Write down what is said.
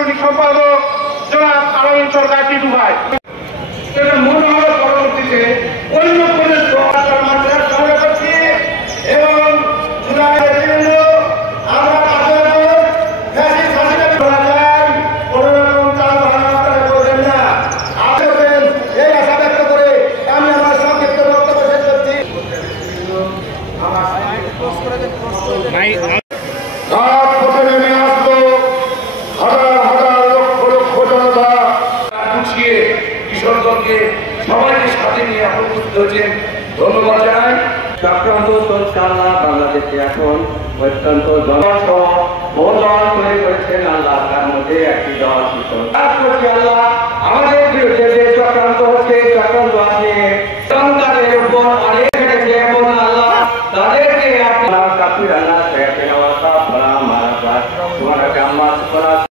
সাংগঠনিক সম্পাদক জনাব আলামিন সরকার টিটু ভাই। এটা মনে হয় পরবর্তীতে অন্য কোনো এবং কিশোরগঞ্জকে সবাইকে সাথে নিয়ে উপস্থিত হয়েছেন, ধন্যবাদ জানাই। চক্রান্ত চলছে আল্লাহ বাংলাদেশে এখন অত্যন্ত জনসহ বহু দল তৈরি করেছেন আল্লাহ, তার মধ্যে একটি দল আল্লাহ আমাদের বিরুদ্ধে